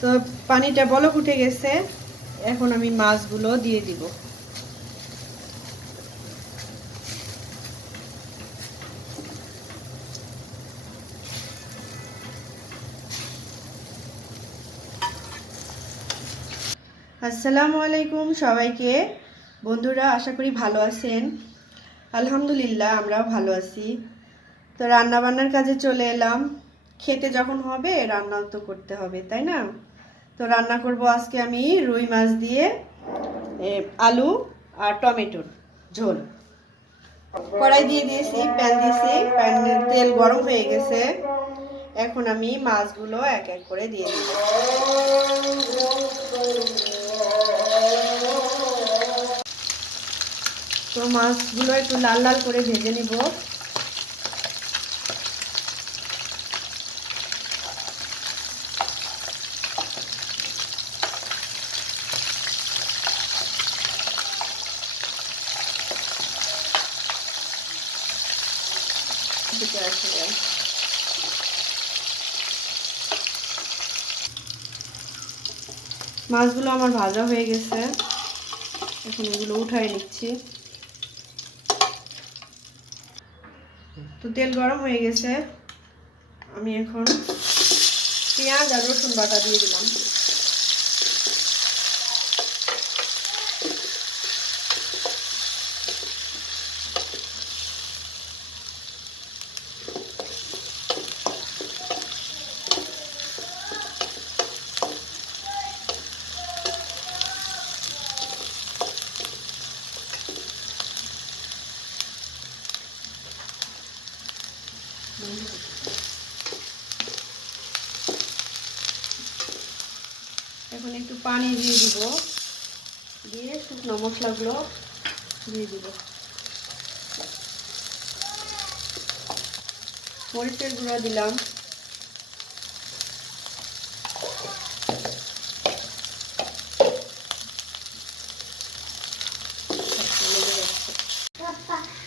তো পানিটা বলক উঠে গেছে, এখন আমি মাছগুলো দিয়ে দিব। আসসালামু আলাইকুম সবাইকে। বন্ধুরা, আশা করি ভালো আছেন। আলহামদুলিল্লাহ, আমরাও ভালো আছি। তো রান্না বান্নার কাজে চলে এলাম। খেতে যখন হবে রান্নাও তো করতে হবে, তাই না? তো রান্না করব আজকে আমি রুই মাছ দিয়ে আলু আর টমেটোর ঝোল। কড়াই দিয়ে দিয়েছি, প্যান দিয়েছি, প্যানের তেল গরম হয়ে গেছে। এখন আমি মাছগুলো এক এক করে দিয়ে দিব। তো মাছগুলো একটু লাল লাল করে ভেজে নিব। মাছগুলো আমার ভাজা হয়ে গেছে, এখন এগুলো উঠাই নিচ্ছি। তো তেল গরম হয়ে গেছে, আমি এখন পেঁয়াজ আর রসুন বাটা দিয়ে দিলাম। এখন একটু পানি দিয়ে দিব, দিয়ে শুকনো মশলাগুলো দিয়ে দিব। মরিচের গুঁড়া দিলাম,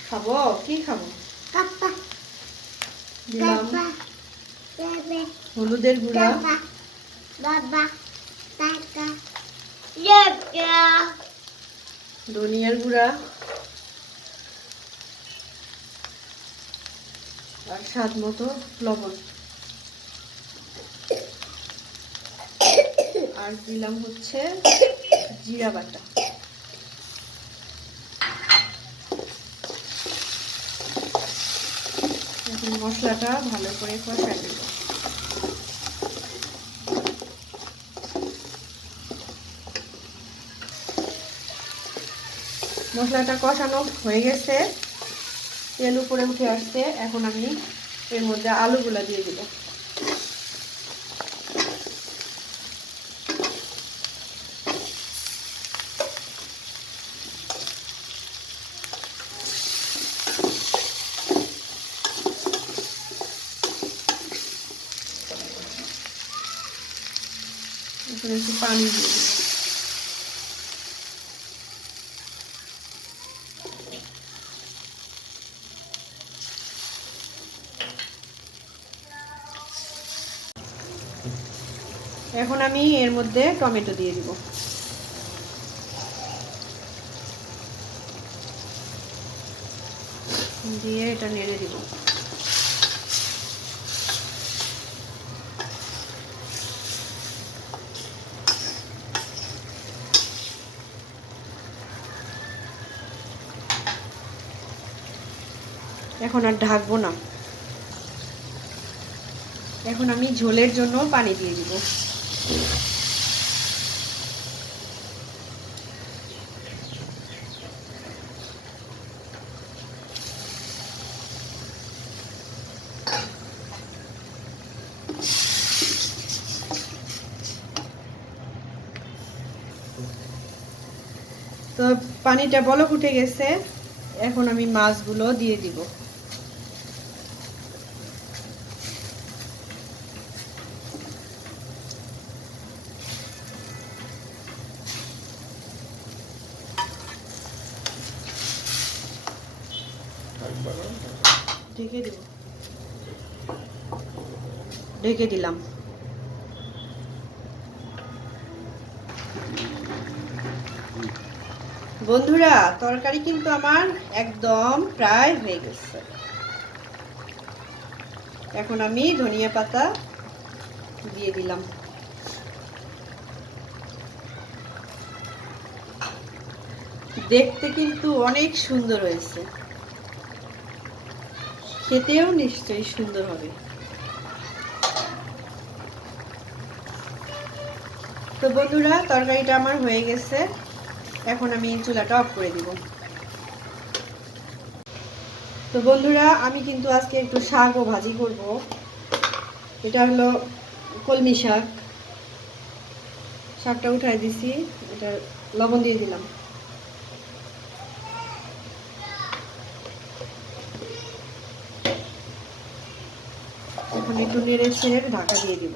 খাবো কি খাবো, দিলাম হলুদের গুঁড়া, ধনিয়ার গুঁড়া আর স্বাদ মতো লবণ, আর দিলাম হচ্ছে জিরা বাটা। এখন মশলাটা ভালো করে কষাই দেব। মশলাটা কষানো হয়ে গেছে, তেল উপরে উঠে আসছে। এখন আমি এর মধ্যে আলুগুলা দিয়ে দিব। এখন একটু পানি দিয়ে দিব। এখন আমি এর মধ্যে টমেটো দিয়ে দিব। দিয়ে এটা নেড়ে দিব। এখন আর ঢাকবো না, এখন আমি ঝোলের জন্য পানি দিয়ে দিব। তো পানিটা বলক উঠে গেছে, এখন আমি মাছগুলো দিয়ে দিব। ঢেকে দিব, ঢেকে দিলাম। বন্ধুরা, তরকারি কিন্তু আমার একদম প্রায় হয়ে গেছে। এখন আমি ধনিয়া পাতা দিয়ে দিলাম। দেখতে কিন্তু অনেক সুন্দর হয়েছে, খেতেও নিশ্চয়ই সুন্দর হবে। তো বন্ধুরা, তরকারিটা আমার হয়ে গেছে, এখন আমি চুলাটা অফ করে দিব। তো বন্ধুরা, আমি কিন্তু আজকে একটু শাকও ভাজি করব। এটা হলো কলমি শাক। শাকটা উঠাই দিছি, এটা লবণ দিয়ে দিলাম। এখন একটু নেড়ে ছেড়ে ঢাকা দিয়ে দিব।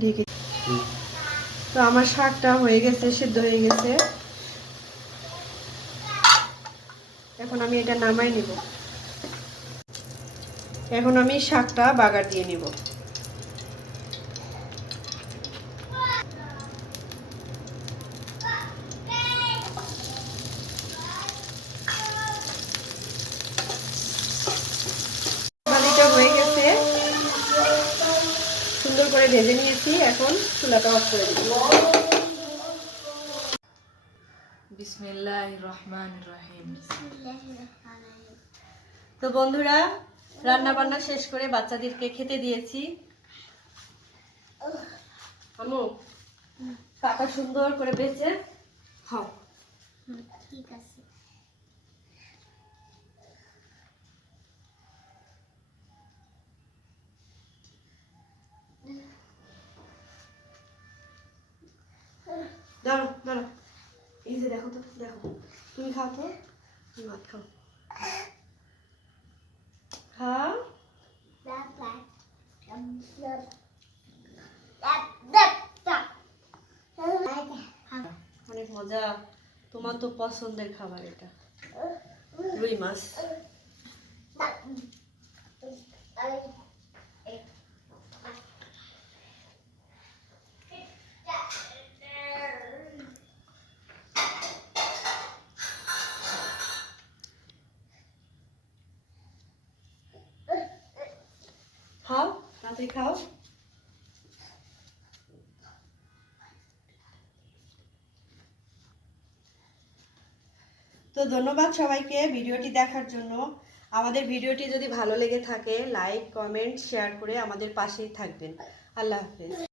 ঢেকে। তো আমার শাকটা হয়ে গেছে, সিদ্ধ হয়ে গেছে। এখন আমি এটা নামাই নিব। এখন আমি শাকটা বাগার দিয়ে নিব। ভাজিটা হয়ে গেছে, সুন্দর করে ভেজে নিয়েছি। এখন চুলাটা অফ করে দিব। বিসমিল্লাহির রহমানির রহিম। তো বন্ধুরা, রান্না বান্না শেষ করে বাচ্চাদেরকে খেতে দিয়েছি। আমু, কাকা সুন্দর করে বেঁচে খাও। ঠিক আছে। দাঁড়ো দাঁড়ো, এই যে দেখো তো, দেখো তুমি খাও তো, তুমি ভাত খাও। খাও। অনেক মজা। তোমার তো পছন্দের খাবার এটা, রুই মাছ। খাও, তাড়াতাড়ি খাও। তো ধন্যবাদ সবাইকে ভিডিওটি দেখার জন্য। আমাদের ভিডিওটি যদি ভালো লেগে থাকে, লাইক, কমেন্ট, শেয়ার করে আমাদের পাশেই থাকবেন। আল্লাহ হাফেজ।